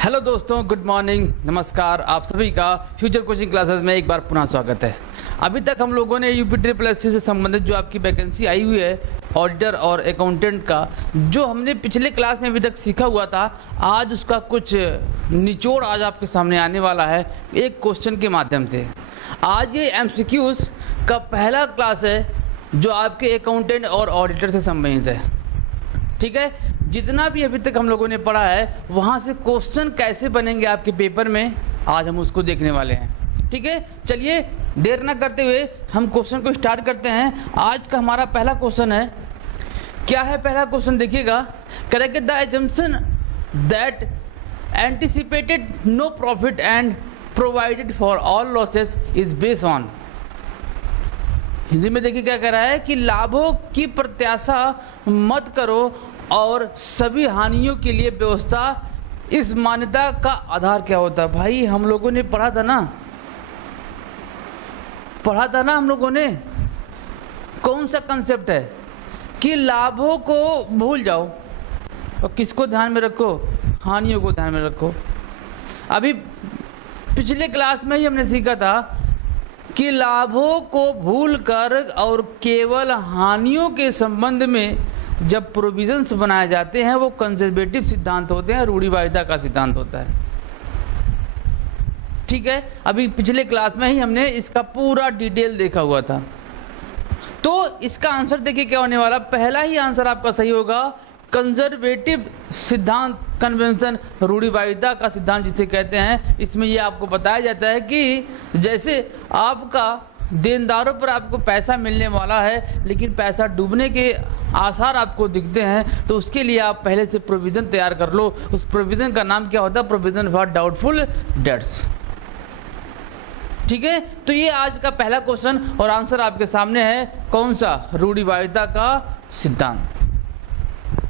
Hello दोस्तों, good morning, नमस्कार। आप सभी का फ्यूचर कोचिंग क्लासेस में एक बार पुनः स्वागत है। अभी तक हम लोगों ने यूपी SSC से संबंधित जो आपकी वैकेंसी आई हुई है ऑडिटर और अकाउंटेंट का, जो हमने पिछले क्लास में अभी तक सीखा हुआ था, आज उसका कुछ निचोड़ आज आपके सामने आने वाला है एक क्वेश्चन के माध्यम से। आज ये MCQs का पहला क्लास है जो आपके अकाउंटेंट और ऑडिटर से संबंधित है। ठीक है, जितना भी अभी तक हम लोगों ने पढ़ा है वहाँ से क्वेश्चन कैसे बनेंगे आपके पेपर में, आज हम उसको देखने वाले हैं। ठीक है, चलिए देर ना करते हुए हम क्वेश्चन को स्टार्ट करते हैं। आज का हमारा पहला क्वेश्चन है, क्या है पहला क्वेश्चन देखिएगा। Correct the assumption that anticipated no profit and provided for all losses is based on. Hindi में देखिए क्या कह रहा है कि लाभों की प्रत्याशा मत करो और सभी हानियों के लिए व्यवस्था, इस मान्यता का आधार क्या होता है। भाई हम लोगों ने पढ़ा था ना हम लोगों ने, कौन सा कंसेप्ट है कि लाभों को भूल जाओ और किसको ध्यान में रखो, हानियों को ध्यान में रखो। अभी पिछले क्लास में ही हमने सीखा था कि लाभों को भूलकर और केवल हानियों के संबंध में जब प्रोविजंस बनाए जाते हैं वो कंजर्वेटिव सिद्धांत होते हैं, रूढ़िवादिता का सिद्धांत होता है। ठीक है, अभी पिछले क्लास में ही हमने इसका पूरा डिटेल देखा हुआ था। तो इसका आंसर देखिए क्या होने वाला। पहला ही आंसर आपका सही होगा, कंजर्वेटिव सिद्धांत, कन्वेंशन, रूढ़िवादिता का सिद्धांत जिसे कहते हैं। इसमें यह आपको बताया जाता है कि जैसे आपका देनदारों पर आपको पैसा मिलने वाला है लेकिन पैसा डूबने के आसार आपको दिखते हैं, तो उसके लिए आप पहले से प्रोविज़न तैयार कर लो। उस प्रोविज़न का नाम क्या होता है, प्रोविज़न फॉर डाउटफुल डेट्स। ठीक है, तो ये आज का पहला क्वेश्चन और आंसर आपके सामने है, कौन सा, रूढ़िवादिता का सिद्धांत।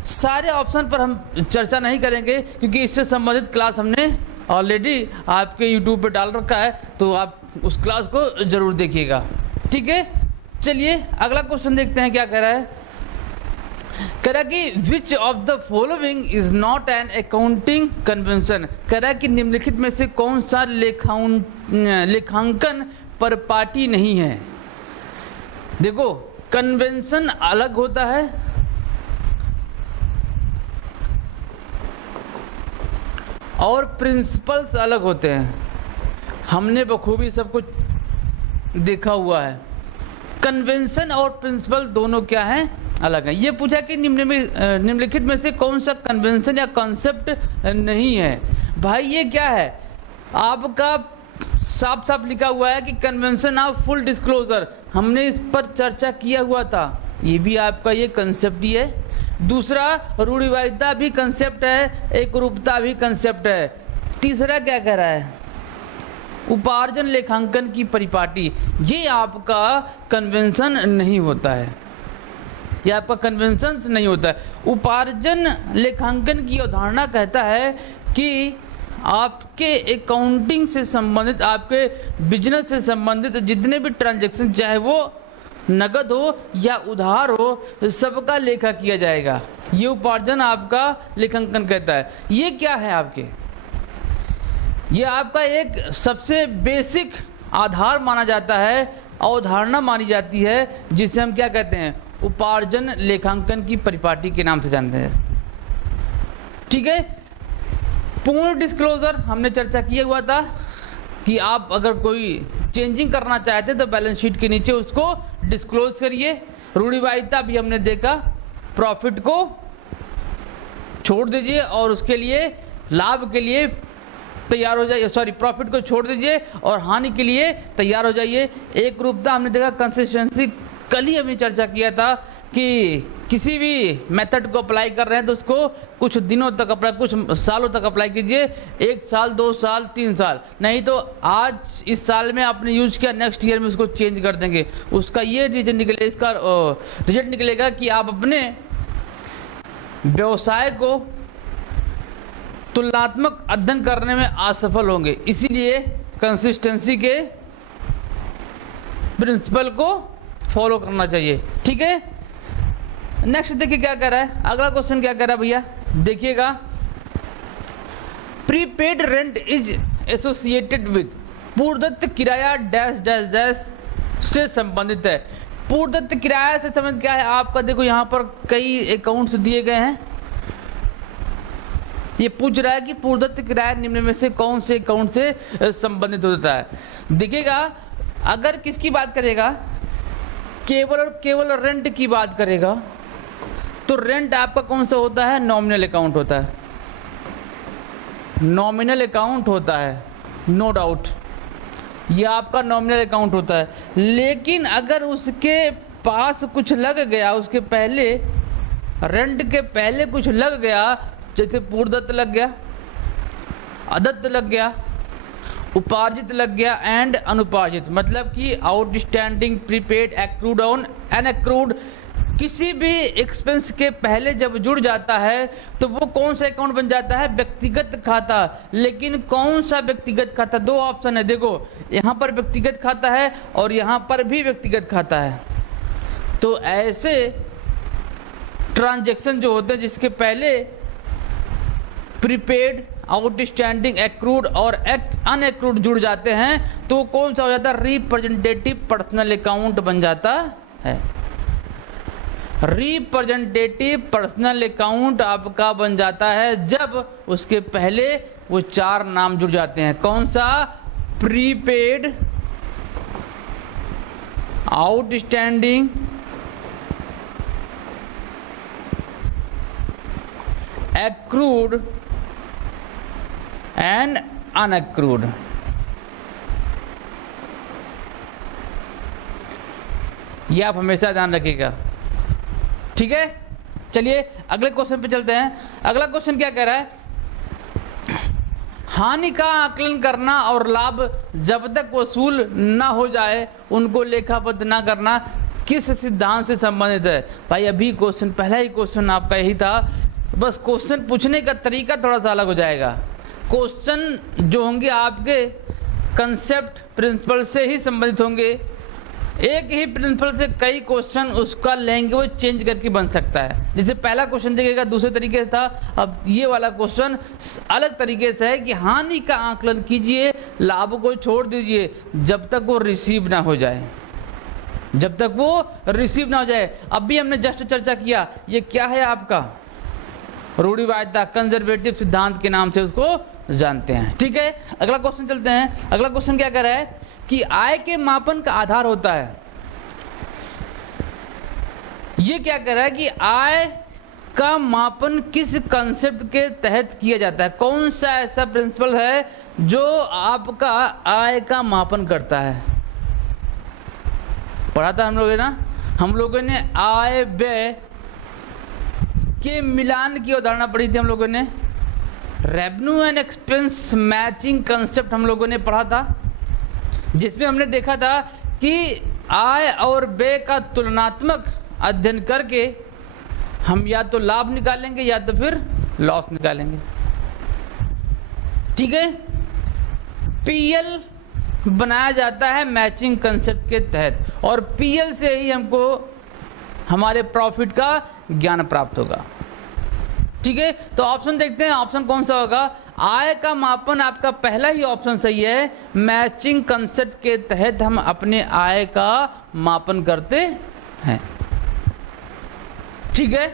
सारे ऑप्शन पर हम चर्चा नहीं करेंगे क्योंकि इससे संबंधित क्लास हमने ऑलरेडी आपके YouTube पे डाल रखा है, तो आप उस क्लास को जरूर देखिएगा। ठीक है, चलिए अगला क्वेश्चन देखते हैं क्या कह रहा है। कह रहा कि which of the following is not an accounting convention. कह रहा है कि निम्नलिखित में से कौन सा लेखांकन परिपाटी नहीं है। देखो, कन्वेंशन अलग होता है और प्रिंसिपल्स अलग होते हैं। हमने बखूबी सब कुछ देखा हुआ है। कन्वेंशन और प्रिंसिपल दोनों क्या हैं, अलग हैं। ये पूछा कि निम्नलिखित में से कौन सा कन्वेंशन या कॉन्सेप्ट नहीं है। भाई ये क्या है, आपका साफ साफ लिखा हुआ है कि कन्वेंशन ऑफ फुल डिस्क्लोजर, हमने इस पर चर्चा किया हुआ था। ये भी आपका ये कंसेप्ट ही है। दूसरा, रूढ़िवादिता भी कंसेप्ट है, एकरूपता भी कंसेप्ट है। तीसरा क्या कह रहा है, उपार्जन लेखांकन की परिपाटी। ये आपका कन्वेंशन नहीं होता है, ये आपका कन्वेंशन नहीं होता है। उपार्जन लेखांकन की अवधारणा कहता है कि आपके अकाउंटिंग से संबंधित, आपके बिजनेस से संबंधित जितने भी ट्रांजैक्शन, चाहे वो नगद हो या उधार हो, सबका लेखा किया जाएगा। ये उपार्जन आपका लेखांकन कहता है। ये क्या है आपके, ये आपका एक सबसे बेसिक आधार माना जाता है, अवधारणा मानी जाती है, जिसे हम क्या कहते हैं, उपार्जन लेखांकन की परिपाटी के नाम से जानते हैं। ठीक है, पूर्ण डिस्क्लोजर हमने चर्चा किया हुआ था कि आप अगर कोई चेंजिंग करना चाहते तो बैलेंस शीट के नीचे उसको डिस्क्लोज करिए। रूढ़िवादिता भी हमने देखा, प्रॉफिट को छोड़ दीजिए और उसके लिए लाभ के लिए तैयार हो जाइए, सॉरी, प्रॉफिट को छोड़ दीजिए और हानि के लिए तैयार हो जाइए। एक रूपता हमने देखा, कंसिस्टेंसी, कल ही हमने चर्चा किया था कि किसी भी मेथड को अप्लाई कर रहे हैं तो उसको कुछ दिनों तक अप्लाई, कुछ सालों तक अप्लाई कीजिए। 1 साल, 2 साल, 3 साल, नहीं तो आज इस साल में आपने यूज किया, नेक्स्ट ईयर में उसको चेंज कर देंगे। उसका ये रीजन निकले, इसका रिजल्ट निकलेगा कि आप अपने व्यवसाय को तुलनात्मक अध्ययन करने में असफल होंगे। इसीलिए कंसिस्टेंसी के प्रिंसिपल को फॉलो करना चाहिए। ठीक है, नेक्स्ट देखिए क्या कह रहा है, अगला क्वेश्चन क्या कह रहा है भैया, देखिएगा। Prepaid rent is associated with, पूर्वदत्त किराया डैश डैश डैश से संबंधित है। पूर्वदत्त किराया से संबंधित क्या है आपका, देखो यहाँ पर कई अकाउंट्स दिए गए हैं। ये पूछ रहा है कि पूर्वदत्त किराया निम्न में से कौन से अकाउंट से संबंधित होता है। देखिएगा, अगर किसकी बात करेगा, केवल और केवल रेंट की बात करेगा, तो रेंट आपका कौन सा होता है, नॉमिनल अकाउंट होता है, नॉमिनल अकाउंट होता है, नो डाउट, ये आपका नॉमिनल अकाउंट होता है। लेकिन अगर उसके पास कुछ लग गया, उसके पहले रेंट के पहले कुछ लग गया, जैसे पूर्वदत्त लग गया, अदत्त लग गया, उपार्जित लग गया एंड अनुपार्जित, मतलब कि आउटस्टैंडिंग, प्रीपेड, एक्रूड ऑन अनएक्रूड, किसी भी एक्सपेंस के पहले जब जुड़ जाता है तो वो कौन सा अकाउंट बन जाता है, व्यक्तिगत खाता। लेकिन कौन सा व्यक्तिगत खाता, दो ऑप्शन है, देखो यहाँ पर व्यक्तिगत खाता है और यहाँ पर भी व्यक्तिगत खाता है। तो ऐसे ट्रांजैक्शन जो होते हैं जिसके पहले प्रीपेड, आउटस्टैंडिंग, एक्रूड और अनएक्रूड जुड़ जाते हैं, तो कौन सा हो जाता है, रिप्रेजेंटेटिव पर्सनल अकाउंट बन जाता है। रिप्रेजेंटेटिव पर्सनल अकाउंट आपका बन जाता है जब उसके पहले वो चार नाम जुड़ जाते हैं। कौन सा, प्रीपेड, आउटस्टैंडिंग, एक्रूड एंड अनएक्रूड। ये आप हमेशा ध्यान रखिएगा, ठीक है। चलिए अगले क्वेश्चन पे चलते हैं। अगला क्वेश्चन क्या कह रहा है, हानि का आकलन करना और लाभ जब तक वसूल ना हो जाए उनको लेखाबद्ध ना करना किस सिद्धांत से संबंधित है। भाई अभी क्वेश्चन, पहला ही क्वेश्चन आपका यही था, बस क्वेश्चन पूछने का तरीका थोड़ा सा अलग हो जाएगा। क्वेश्चन जो होंगे आपके कंसेप्ट, प्रिंसिपल से ही संबंधित होंगे। एक ही प्रिंसिपल से कई क्वेश्चन उसका लैंग्वेज चेंज करके बन सकता है। जैसे पहला क्वेश्चन देखिएगा दूसरे तरीके से था, अब ये वाला क्वेश्चन अलग तरीके से है कि हानि का आकलन कीजिए, लाभ को छोड़ दीजिए जब तक वो रिसीव ना हो जाए, जब तक वो रिसीव ना हो जाए। अभी हमने जस्ट चर्चा किया, ये क्या है आपका रूढ़िवादिता, कंजर्वेटिव सिद्धांत के नाम से उसको जानते हैं, ठीक है। अगला क्वेश्चन चलते हैं। अगला क्वेश्चन क्या कह रहा है कि आय के मापन का आधार होता है। ये क्या कह रहा है कि आय का मापन किस कंसेप्ट के तहत किया जाता है, कौन सा ऐसा प्रिंसिपल है जो आपका आय का मापन करता है। पढ़ा था हम लोगों ने ना, हम लोगों ने आय व्यय के मिलान की अवधारणा पढ़ी थी हम लोगों ने। Revenue and expense matching concept हम लोगों ने पढ़ा था, जिसमें हमने देखा था कि आय और व्यय का तुलनात्मक अध्ययन करके हम या तो लाभ निकालेंगे या तो फिर लॉस निकालेंगे, ठीक है। पीएल बनाया जाता है मैचिंग कंसेप्ट के तहत, और पीएल से ही हमको हमारे प्रॉफिट का ज्ञान प्राप्त होगा, ठीक है। तो ऑप्शन देखते हैं, ऑप्शन कौन सा होगा। आय का मापन आपका पहला ही ऑप्शन सही है, मैचिंग कंसेप्ट के तहत हम अपने आय का मापन करते हैं, ठीक है।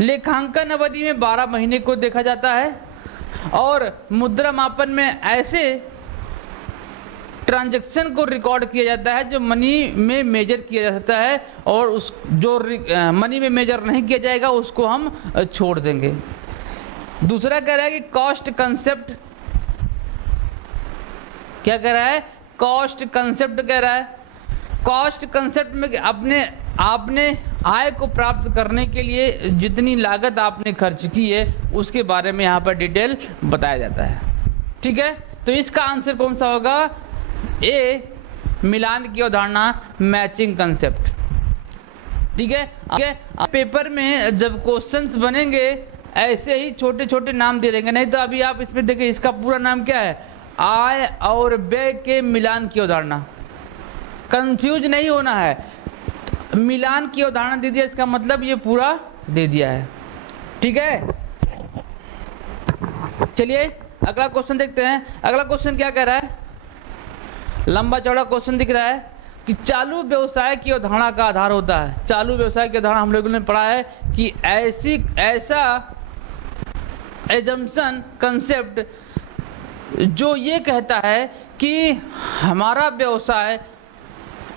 लेखांकन अवधि में 12 महीने को देखा जाता है, और मुद्रा मापन में ऐसे ट्रांजैक्शन को रिकॉर्ड किया जाता है जो मनी में मेजर किया जा सकता है, और उस जो मनी में मेजर नहीं किया जाएगा उसको हम छोड़ देंगे। दूसरा कह रहा है कि कॉस्ट कंसेप्ट, क्या कह रहा है, कॉस्ट कंसेप्ट कह रहा है। कॉस्ट कंसेप्ट में आपने आय को प्राप्त करने के लिए जितनी लागत आपने खर्च की है उसके बारे में यहाँ पर डिटेल बताया जाता है, ठीक है। तो इसका आंसर कौन सा होगा, ए, मिलान की अवधारणा, मैचिंग कंसेप्ट, ठीक है। पेपर में जब क्वेश्चंस बनेंगे ऐसे ही छोटे छोटे नाम दे देंगे, नहीं तो अभी आप इसमें देखिए इसका पूरा नाम क्या है, आय और व्यय के मिलान की अवधारणा। कंफ्यूज नहीं होना है, मिलान की अवधारणा दे दिया, इसका मतलब ये पूरा दे दिया है, ठीक है। चलिए अगला क्वेश्चन देखते हैं। अगला क्वेश्चन क्या कह रहा है, लंबा चौड़ा क्वेश्चन दिख रहा है कि चालू व्यवसाय की अवधारणा का आधार होता है। चालू व्यवसाय की अवधारणा हम लोगों ने पढ़ा है कि ऐसा एजम्पशन कंसेप्ट जो ये कहता है कि हमारा व्यवसाय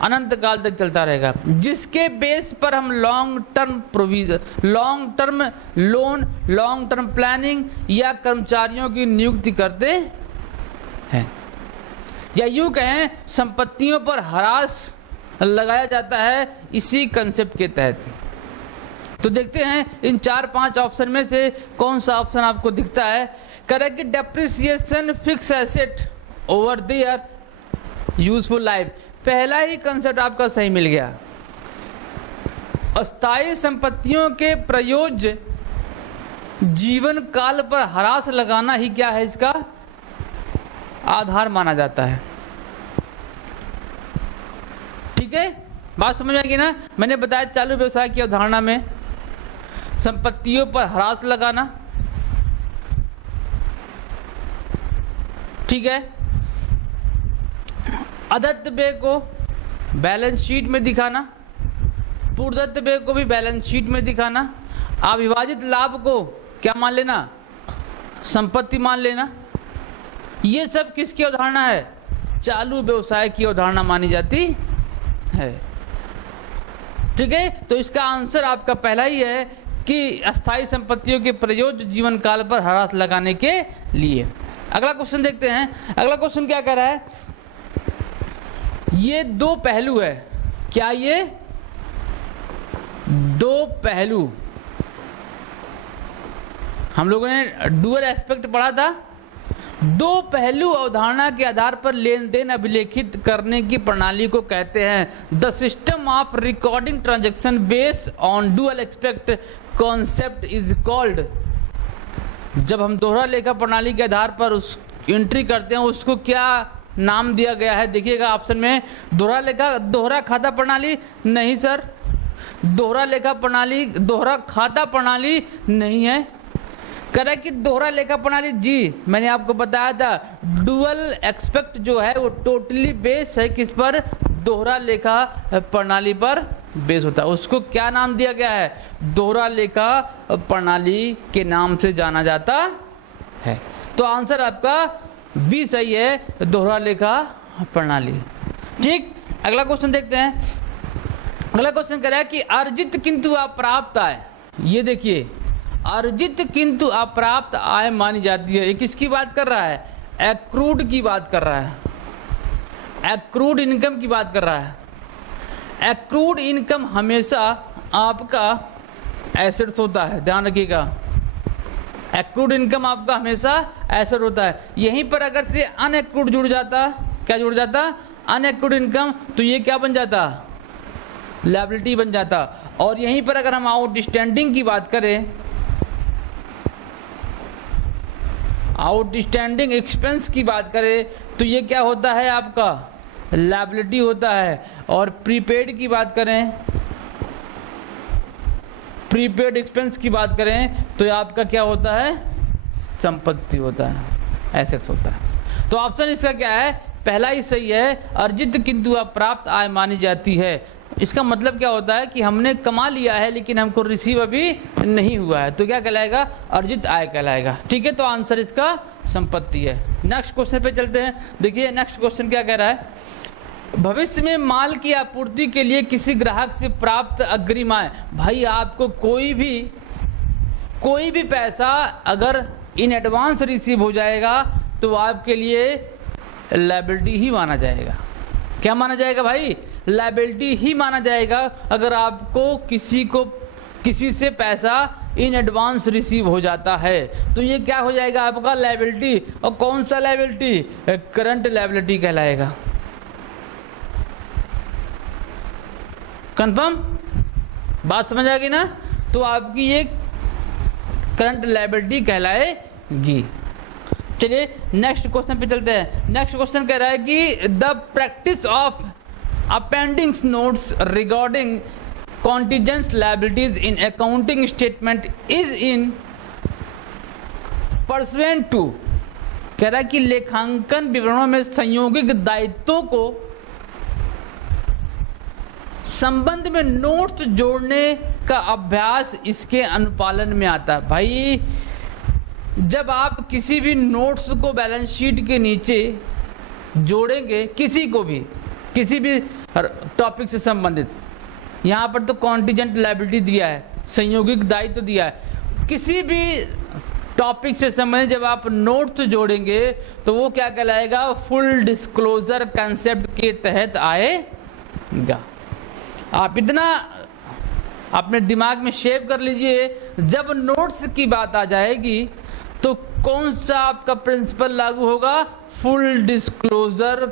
अनंत काल तक चलता रहेगा, जिसके बेस पर हम long term provision, long term loan, long term planning या कर्मचारियों की नियुक्ति करते हैं, या यूँ कहें संपत्तियों पर ह्रास लगाया जाता है इसी कंसेप्ट के तहत। तो देखते हैं इन 4-5 ऑप्शन में से कौन सा ऑप्शन आपको दिखता है। करें कि depreciation fix asset over their useful life, पहला ही कंसेप्ट आपका सही मिल गया। अस्थायी संपत्तियों के प्रयोज्य जीवन काल पर ह्रास लगाना ही क्या है, इसका आधार माना जाता है। ठीक है, बात समझ में आएगी ना। मैंने बताया चालू व्यवसाय की अवधारणा में संपत्तियों पर ह्रास लगाना, ठीक है, अदत्त व्यय को बैलेंस शीट में दिखाना, पूर्वदत्त व्यय को भी बैलेंस शीट में दिखाना, अविभाजित लाभ को क्या मान लेना, संपत्ति मान लेना, ये सब किसकी अवधारणा है, चालू व्यवसाय की अवधारणा मानी जाती है। ठीक है, तो इसका आंसर आपका पहला ही है कि अस्थायी संपत्तियों के प्रयोज्य जीवन काल पर ह्रास लगाने के लिए। अगला क्वेश्चन देखते हैं। अगला क्वेश्चन क्या कह रहा है, ये दो पहलू है, क्या ये दो पहलू, हम लोगों ने डुअल एस्पेक्ट पढ़ा था। दो पहलू अवधारणा के आधार पर लेन देन अभिलेखित करने की प्रणाली को कहते हैं the system of recording transaction based on dual aspect concept is called. जब हम दोहरा लेखा प्रणाली के आधार पर उस एंट्री करते हैं उसको क्या नाम दिया गया है, देखिएगा ऑप्शन में, दोहरा खाता प्रणाली नहीं सर, दोहरा लेखा प्रणाली, दोहरा खाता प्रणाली नहीं है। करें कि दोहरा लेखा प्रणाली, जी मैंने आपको बताया था डुअल एस्पेक्ट जो है वो टोटली बेस है किस पर, दोहरा लेखा प्रणाली पर बेस होता है, उसको क्या नाम दिया गया है, दोहरा लेखा प्रणाली के नाम से जाना जाता है। तो आंसर आपका बी सही है, दोहरा लेखा प्रणाली। ठीक, अगला क्वेश्चन देखते हैं। अगला क्वेश्चन कह रहा है कि अर्जित किंतु अप्राप्त आय, ये देखिए अर्जित किंतु अप्राप्त आय मानी जाती है, ये किसकी बात कर रहा है, एक्रूड की बात कर रहा है, एक्रूड इनकम की बात कर रहा है। एक्रूड इनकम हमेशा आपका एसेट्स होता है, ध्यान रखिएगा, एक्रूड इनकम आपका हमेशा एसेट होता है। यहीं पर अगर से अनएक्रूड जुड़ जाता, क्या जुड़ जाता, अनएक्रूड इनकम, तो ये क्या बन जाता, लायबिलिटी बन जाता। और यहीं पर अगर हम आउटस्टैंडिंग की बात करें, आउटस्टैंडिंग एक्सपेंस की बात करें, तो ये क्या होता है आपका, लायबिलिटी होता है। और प्रीपेड की बात करें, प्रीपेड एक्सपेंस की बात करें, तो ये आपका क्या होता है, संपत्ति होता है, एसेट्स होता है। तो ऑप्शन इसका क्या है, पहला ही सही है, अर्जित किंतु अप्राप्त आय मानी जाती है। इसका मतलब क्या होता है कि हमने कमा लिया है लेकिन हमको रिसीव अभी नहीं हुआ है, तो क्या कहलाएगा, अर्जित आय कहलाएगा। ठीक है, तो आंसर इसका संपत्ति है। नेक्स्ट क्वेश्चन पे चलते हैं। देखिए नेक्स्ट क्वेश्चन क्या कह रहा है, भविष्य में माल की आपूर्ति के लिए किसी ग्राहक से प्राप्त अग्रिम आय। भाई आपको कोई भी पैसा अगर इन एडवांस रिसीव हो जाएगा तो आपके लिए लायबिलिटी ही माना जाएगा। क्या माना जाएगा भाई, लायबिलिटी ही माना जाएगा। अगर आपको किसी से पैसा इन एडवांस रिसीव हो जाता है तो ये क्या हो जाएगा आपका, लायबिलिटी। और कौन सा लायबिलिटी, करंट लायबिलिटी कहलाएगा। कंफर्म, बात समझ आ गई ना। तो आपकी ये करंट लायबिलिटी कहलाएगी। चलिए नेक्स्ट क्वेश्चन पे चलते हैं। नेक्स्ट क्वेश्चन कह रहा है कि the practice of appendings notes regarding contingent liabilities in accounting statement is in pursuant to, कह रहा है कि लेखांकन विवरणों में संयोगिक दायित्वों को संबंध में नोट्स जोड़ने का अभ्यास इसके अनुपालन में आता है। भाई जब आप किसी भी नोट्स को बैलेंस शीट के नीचे जोड़ेंगे, किसी भी टॉपिक से संबंधित, यहाँ पर तो कॉन्टिजेंट लायबिलिटी दिया है, संयोगिक दायित्व दिया है, किसी भी टॉपिक से संबंधित जब आप नोट्स जोड़ेंगे तो वो क्या कहलाएगा, फुल डिस्क्लोजर कंसेप्ट के तहत आएगा। आप इतना अपने दिमाग में शेप कर लीजिए, जब नोट्स की बात आ जाएगी तो कौन सा आपका प्रिंसिपल लागू होगा, फुल डिस्क्लोजर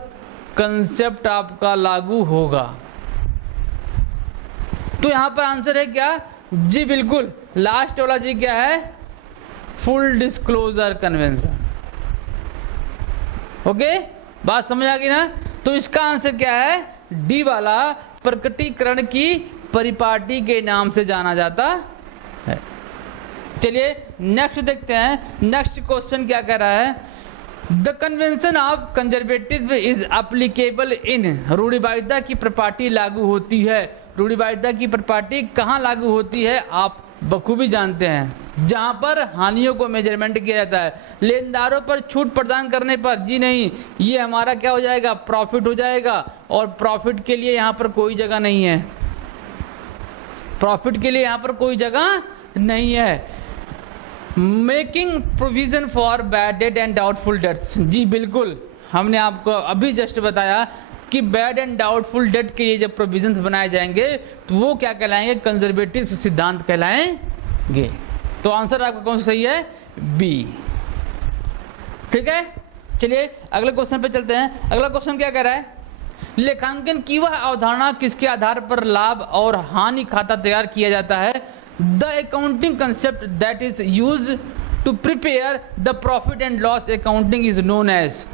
कंसेप्ट आपका लागू होगा। तो यहां पर आंसर है क्या, जी बिल्कुल, लास्ट वाला जी क्या है, फुल डिस्क्लोजर कन्वेंशन। ओके, बात समझ आ गई ना। तो इसका आंसर क्या है, डी वाला, प्रकटीकरण की परिपाटी के नाम से जाना जाता है। चलिए नेक्स्ट देखते हैं। नेक्स्ट क्वेश्चन क्या कह रहा है, the convention of conservative is applicable in, रूढ़िवादिता की परिपाटी लागू होती है। रूढ़िवादिता की परिपाटी कहाँ लागू होती है, आप बखूबी जानते हैं, जहां पर हानियों को मेजरमेंट किया जाता है। लेनदारों पर छूट प्रदान करने पर, जी नहीं, ये हमारा क्या हो जाएगा, प्रॉफिट हो जाएगा, और प्रॉफिट के लिए यहाँ पर कोई जगह नहीं है, प्रॉफिट के लिए यहाँ पर कोई जगह नहीं है। Making provision for bad debt and doubtful debts, जी बिल्कुल, हमने आपको अभी जस्ट बताया कि बैड एंड डाउटफुल डेट के लिए जब प्रोविजंस बनाए जाएंगे तो वो क्या कहलाएंगे, कंजर्वेटिव सिद्धांत कहलाएंगे। तो आंसर आपका कौन सा सही है, बी। ठीक है, चलिए अगले क्वेश्चन पे चलते हैं। अगला क्वेश्चन क्या कह रहा है, लेखांकन की वह अवधारणा किसके आधार पर लाभ और हानि खाता तैयार किया जाता है, the accounting concept that is used to prepare the profit and loss accounting is known as,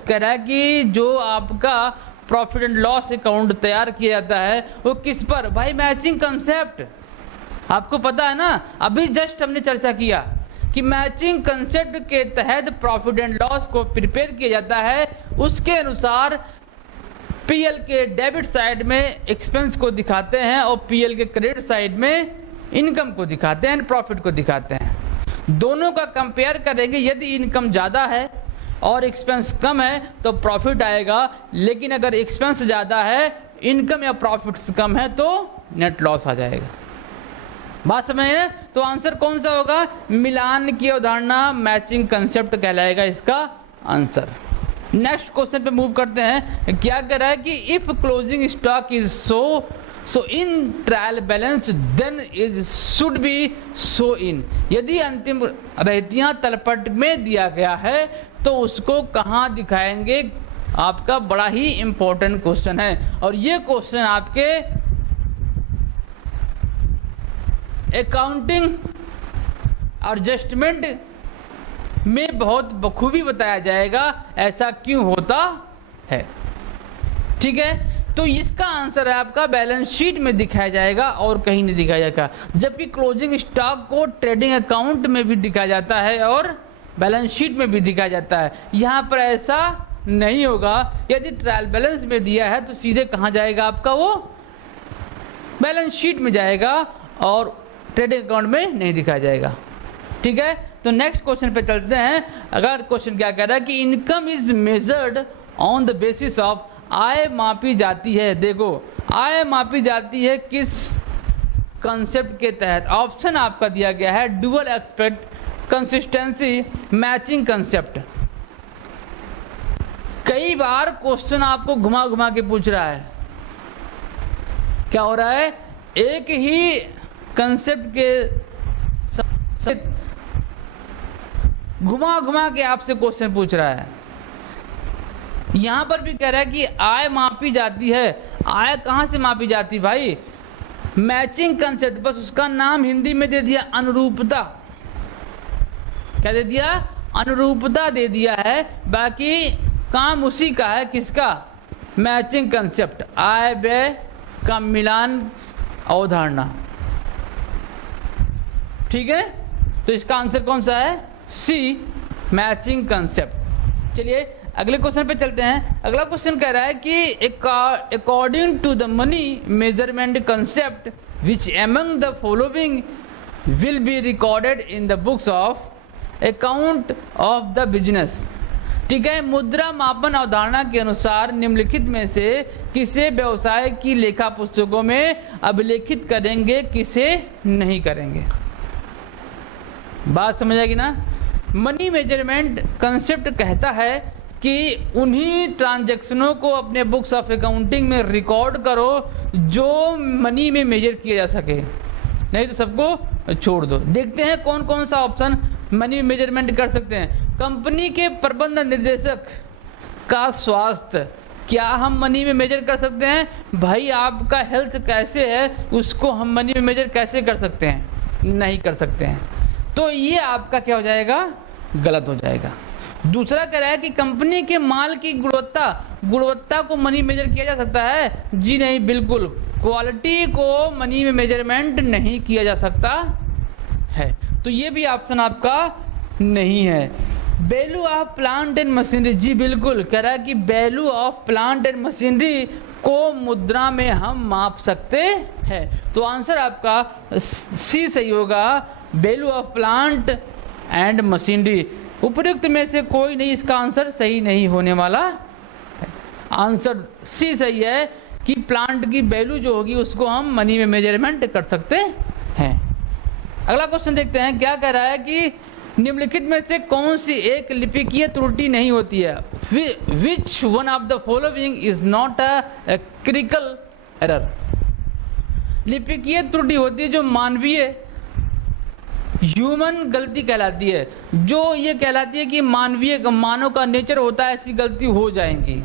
कह रहा है कि जो आपका प्रॉफिट एंड लॉस अकाउंट तैयार किया जाता है वो किस पर, भाई मैचिंग कंसेप्ट, आपको पता है ना, अभी जस्ट हमने चर्चा किया कि मैचिंग कंसेप्ट के तहत प्रॉफिट एंड लॉस को प्रिपेयर किया जाता है। उसके अनुसार पीएल के डेबिट साइड में एक्सपेंस को दिखाते हैं और पीएल के क्रेडिट साइड में इनकम को दिखाते हैं, प्रॉफिट को दिखाते हैं। दोनों का कंपेयर करेंगे, यदि इनकम ज़्यादा है और एक्सपेंस कम है तो प्रॉफिट आएगा, लेकिन अगर एक्सपेंस ज़्यादा है, इनकम या प्रॉफिट कम है तो नेट लॉस आ जाएगा। बात समझ है। तो आंसर कौन सा होगा, मिलान की अवधारणा, मैचिंग कंसेप्ट कहलाएगा इसका आंसर। नेक्स्ट क्वेश्चन पे मूव करते हैं। क्या कह रहा है कि if closing stock is so in trial balance then is should be so in, यदि अंतिम रहतियां तलपट में दिया गया है तो उसको कहाँ दिखाएंगे, आपका बड़ा ही इंपॉर्टेंट क्वेश्चन है। और ये क्वेश्चन आपके अकाउंटिंग एडजस्टमेंट में बहुत बखूबी बताया जाएगा ऐसा क्यों होता है। ठीक है, तो इसका आंसर है आपका बैलेंस शीट में दिखाया जाएगा और कहीं नहीं दिखाया जाएगा, जबकि क्लोजिंग स्टॉक को ट्रेडिंग अकाउंट में भी दिखाया जाता है और बैलेंस शीट में भी दिखाया जाता है। यहाँ पर ऐसा नहीं होगा। यदि ट्रायल बैलेंस में दिया है तो सीधे कहाँ जाएगा आपका, वो बैलेंस शीट में जाएगा और ट्रेडिंग अकाउंट में नहीं दिखाया जाएगा। ठीक है, तो नेक्स्ट क्वेश्चन पे चलते हैं। अगला क्वेश्चन क्या कह रहा है कि income is measured on the basis of, आय मापी जाती है, देखो आय मापी जाती है किस कंसेप्ट के तहत। ऑप्शन आपका दिया गया है dual expect, consistency, matching concept. कई बार क्वेश्चन आपको घुमा घुमा के पूछ रहा है, क्या हो रहा है, एक ही कंसेप्ट के घुमा घुमा के आपसे क्वेश्चन पूछ रहा है। यहां पर भी कह रहा है कि आय मापी जाती है। आय कहां से मापी जाती भाई, मैचिंग कंसेप्ट, बस उसका नाम हिंदी में दे दिया अनुरूपता। क्या दे दिया, अनुरूपता दे दिया है, बाकी काम उसी का है, किसका, मैचिंग कंसेप्ट, आय व्यय का मिलान अवधारणा। ठीक है, तो इसका आंसर कौन सा है? सी, मैचिंग कंसेप्ट। चलिए अगले क्वेश्चन पे चलते हैं। अगला क्वेश्चन कह रहा है कि according to the money measurement concept which among the following will be recorded in the books of account of the business. ठीक है, मुद्रा मापन अवधारणा के अनुसार निम्नलिखित में से किसे व्यवसाय की लेखा पुस्तकों में अभिलेखित करेंगे, किसे नहीं करेंगे? बात समझ आएगी ना? मनी मेजरमेंट कंसेप्ट कहता है कि उन्हीं ट्रांजैक्शनों को अपने बुक्स ऑफ अकाउंटिंग में रिकॉर्ड करो जो मनी में मेजर किया जा सके, नहीं तो सबको छोड़ दो। देखते हैं कौन कौन सा ऑप्शन मनी मेजरमेंट कर सकते हैं। कंपनी के प्रबंध निर्देशक का स्वास्थ्य, क्या हम मनी में मेजर कर सकते हैं? भाई आपका हेल्थ कैसे है उसको हम मनी में मेजर कैसे कर सकते हैं? नहीं कर सकते हैं। तो ये आपका क्या हो जाएगा? गलत हो जाएगा। दूसरा कह रहा है कि कंपनी के माल की गुणवत्ता को मनी मेजर किया जा सकता है? जी नहीं, बिल्कुल। क्वालिटी को मनी में मेजरमेंट नहीं किया जा सकता है, तो ये भी ऑप्शन आपका नहीं है। Value of plant and machinery, जी बिल्कुल। कह रहा है कि value of plant and machinery को मुद्रा में हम माप सकते हैं, तो आंसर आपका सी सही होगा, value of plant and machinery. उपयुक्त में से कोई नहीं, इसका आंसर सही नहीं होने वाला है। आंसर सी सही है कि प्लांट की वैल्यू जो होगी उसको हम मनी में मेजरमेंट कर सकते हैं। अगला क्वेश्चन देखते हैं, क्या कह रहा है कि निम्नलिखित में से कौन सी एक लिपिकीय त्रुटि नहीं होती है? Which one of the following is not a critical error? लिपिकीय त्रुटि होती है जो मानवीय ह्यूमन गलती कहलाती है, जो ये कहलाती है कि मानव का नेचर होता है, ऐसी गलती हो जाएंगी,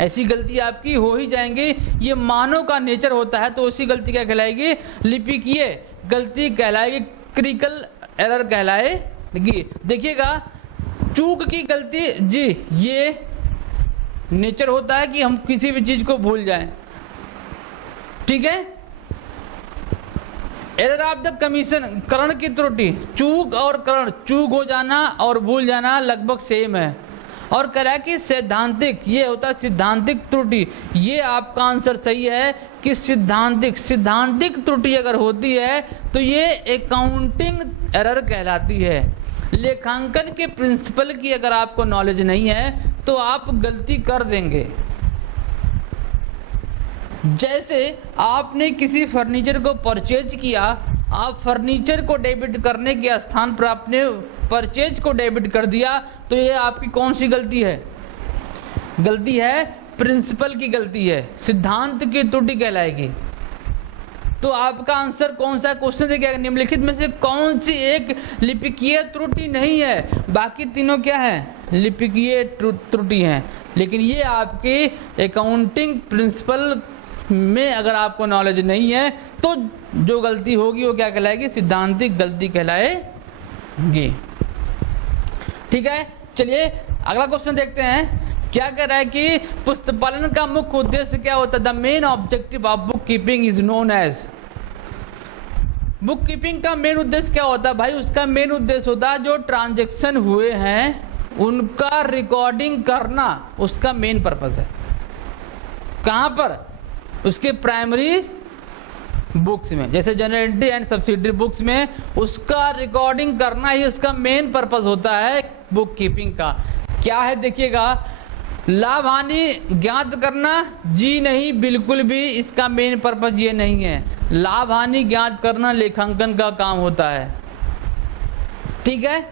ऐसी गलती आपकी हो ही जाएंगी, ये मानव का नेचर होता है, तो उसी गलती क्या कहलाएगी? लिपिकीय गलती कहलाएगी, क्रिटिकल एरर कहलाएगी। देखिएगा, चूक की गलती, जी ये नेचर होता है कि हम किसी भी चीज को भूल जाएं, ठीक है। एरर ऑफ द कमीशन, करण की त्रुटि, चूक और करण, चूक हो जाना और भूल जाना लगभग सेम है। और कह रहा है कि सैद्धांतिक, ये होता है सिद्धांतिक त्रुटि। ये आपका आंसर सही है कि सिद्धांतिक त्रुटि अगर होती है तो ये अकाउंटिंग एरर कहलाती है। लेखांकन के प्रिंसिपल की अगर आपको नॉलेज नहीं है तो आप गलती कर देंगे। जैसे आपने किसी फर्नीचर को परचेज किया, आप फर्नीचर को डेबिट करने के स्थान पर आपने परचेज को डेबिट कर दिया, तो ये आपकी कौन सी गलती है? गलती है प्रिंसिपल की गलती है, सिद्धांत की त्रुटि कहलाएगी। तो आपका आंसर कौन सा क्वेश्चन देखिएगा, निम्नलिखित में से कौन सी एक लिपिकीय त्रुटि नहीं है? बाकी तीनों क्या है? लिपिकीय त्रुटि हैं। लेकिन ये आपके अकाउंटिंग प्रिंसिपल में अगर आपको नॉलेज नहीं है तो जो गलती होगी वो क्या कहलाएगी? सिद्धांतिक गलती कहलाएगी। ठीक है, चलिए अगला क्वेश्चन देखते हैं। क्या कह रहा है कि पुस्तपालन का मुख्य उद्देश्य क्या होता है? The main objective of book keeping is known as. Book keeping का मेन उद्देश्य क्या होता है भाई? उसका मेन उद्देश्य होता है जो ट्रांजैक्शन हुए हैं उनका रिकॉर्डिंग करना, उसका मेन पर्पस है। कहां पर? उसके प्राइमरी बुक्स में, जैसे general entry and subsidiary books में उसका रिकॉर्डिंग करना ही उसका मेन पर्पस होता है बुक कीपिंग का। क्या है देखिएगा, लाभ हानि ज्ञात करना, जी नहीं, बिल्कुल भी इसका मेन पर्पस ये नहीं है। लाभ हानि ज्ञात करना लेखांकन का काम होता है, ठीक है।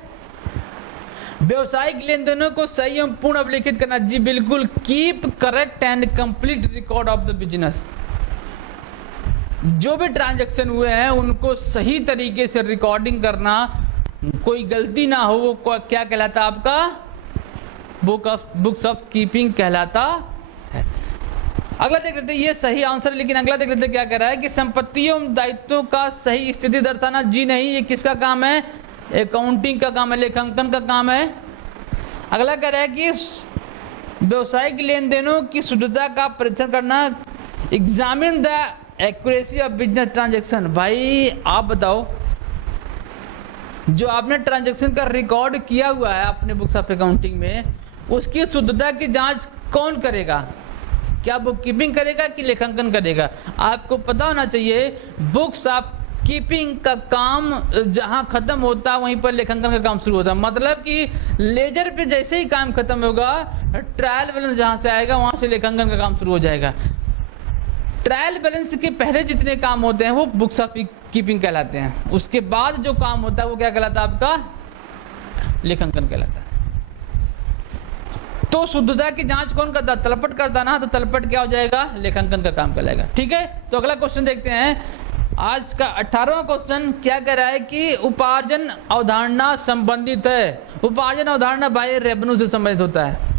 व्यवसायिक लेन देनों को सही एवं पूर्ण अभिलेखित करना, जी बिल्कुल। Keep correct and complete record of the business, जो भी ट्रांजैक्शन हुए हैं उनको सही तरीके से रिकॉर्डिंग करना, कोई गलती ना हो, वो क्या कहलाता है? आपका बुक्स ऑफ कीपिंग कहलाता है। अगला देख लेते हैं, ये सही आंसर, लेकिन अगला देख लेते हैं क्या कह रहा है कि संपत्तियों दायित्वों का सही स्थिति दर्शाना, जी नहीं, ये किसका काम है? अकाउंटिंग का काम है, लेखांकन का काम है। अगला कह रहा है कि व्यवसायिक लेन देनों की शुद्धता का परीक्षण करना, examine the accuracy of business transaction. भाई आप बताओ, जो आपने ट्रांजैक्शन का रिकॉर्ड किया हुआ है अपने बुक्स ऑफ अकाउंटिंग में, उसकी शुद्धता की जांच कौन करेगा? क्या बुक कीपिंग करेगा कि लेखांकन करेगा? आपको पता होना चाहिए बुक्स ऑफ कीपिंग का काम जहां खत्म होता है वहीं पर लेखांकन का काम शुरू होता है। मतलब कि लेजर पे जैसे ही काम खत्म होगा, ट्रायल बैलेंस जहां से आएगा वहां से लेखांकन का काम शुरू हो जाएगा। ट्रायल बैलेंस के पहले जितने काम होते हैं वो बुक्स ऑफ कीपिंग कहलाते हैं। उसके बाद जो काम होता है वो क्या कहलाता है? आपका लेखांकन कहलाता है। तो शुद्धता की जांच कौन करता? तलपट करता ना, तो तलपट क्या हो जाएगा? लेखांकन का काम कहलाएगा। ठीक है, तो अगला क्वेश्चन देखते हैं। आज का 18वां क्वेश्चन क्या कह रहा है कि उपार्जन अवधारणा संबंधित है। उपार्जन अवधारणा भाई रेवेन्यू से संबंधित होता है।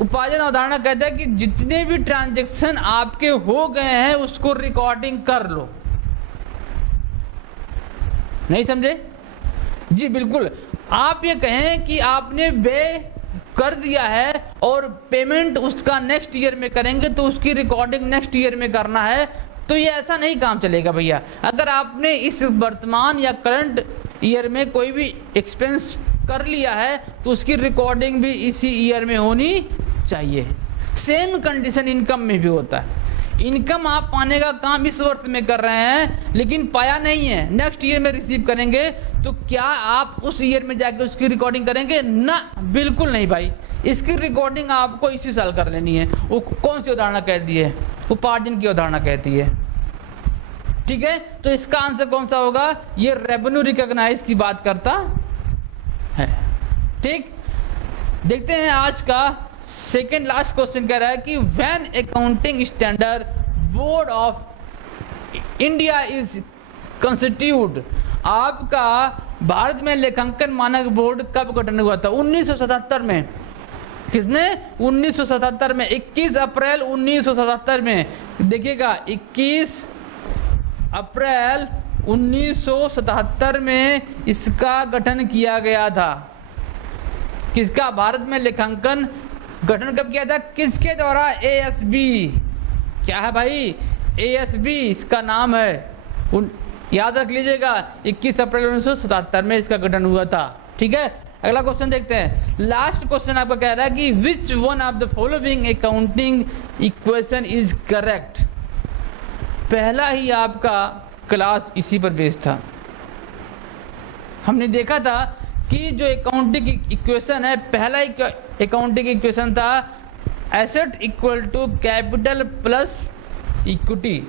उपार्जन अवधारणा कहता है कि जितने भी ट्रांजैक्शन आपके हो गए हैं उसको रिकॉर्डिंग कर लो। नहीं समझे? जी बिल्कुल। आप ये कहें कि आपने व्यय कर दिया है और पेमेंट उसका नेक्स्ट ईयर में करेंगे तो उसकी रिकॉर्डिंग नेक्स्ट ईयर में करना है, तो ये ऐसा नहीं काम चलेगा भैया। अगर आपने इस वर्तमान या करंट ईयर में कोई भी एक्सपेंस कर लिया है तो उसकी रिकॉर्डिंग भी इसी ईयर में होनी चाहिए। सेम कंडीशन इनकम में भी होता है। इनकम आप पाने का काम इस वर्ष में कर रहे हैं लेकिन पाया नहीं है, नेक्स्ट ईयर में रिसीव करेंगे, तो क्या आप उस ईयर में जाके उसकी रिकॉर्डिंग करेंगे? ना, बिल्कुल नहीं भाई। इसकी रिकॉर्डिंग आपको इसी साल कर लेनी है। वो कौन सी उदाहरण कहती है? उपार्जन की अवधारणा कहती है। ठीक है, तो इसका आंसर कौन सा होगा? ये रेवेन्यू रिकॉग्नाइज की बात करता है। ठीक, देखते हैं आज का सेकेंड लास्ट क्वेश्चन कह रहा है कि when accounting standard board of India is constitute. आपका भारत में लेखांकन मानक बोर्ड कब गठन हुआ था? 1977 में। किसने? 1977 में, 21 अप्रैल 1977 में। देखिएगा, 21 अप्रैल 1977 में इसका गठन किया गया था। किसका? भारत में लेखांकन गठन कब किया था? किसके द्वारा? ASB। क्या है भाई? ASB इसका नाम है। याद रख लीजिएगा, 21 अप्रैल 1977 में इसका गठन हुआ था। ठीक है, अगला क्वेश्चन देखते हैं। लास्ट क्वेश्चन आपका कह रहा है कि विच one of the following accounting equation is correct. पहला ही आपका क्लास इसी पर बेस्ड था। हमने देखा था कि जो अकाउंटिंग इक्वेशन है, पहला अकाउंटिंग इक्वेशन था asset equal to capital plus equity.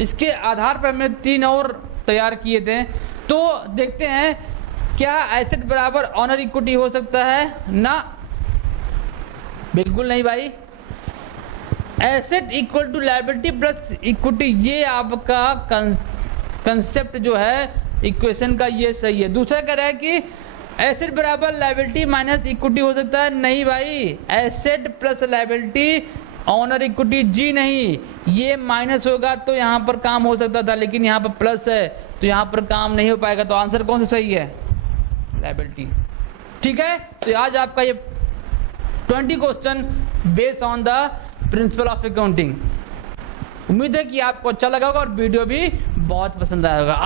इसके आधार पर हमने 3 और तैयार किए थे। तो देखते हैं क्या एसेट बराबर ऑनर इक्विटी हो सकता है? ना, बिल्कुल नहीं भाई। Asset equal to liability plus equity, ये आपका कंसेप्ट जो है इक्वेशन का, ये सही है। दूसरा कह रहा है कि एसेट बराबर लायबिलिटी माइनस इक्विटी हो सकता है? नहीं भाई, asset plus liability owner equity, जी नहीं। ये माइनस होगा तो यहाँ पर काम हो सकता था, लेकिन यहाँ पर प्लस है तो यहाँ पर काम नहीं हो पाएगा। तो आंसर कौन सा सही है? लायबिलिटी। ठीक है, तो आज आपका ये 20 question based on the principle of accounting. उम्मीद है कि आपको अच्छा लगा होगा और वीडियो भी बहुत पसंद आया होगा।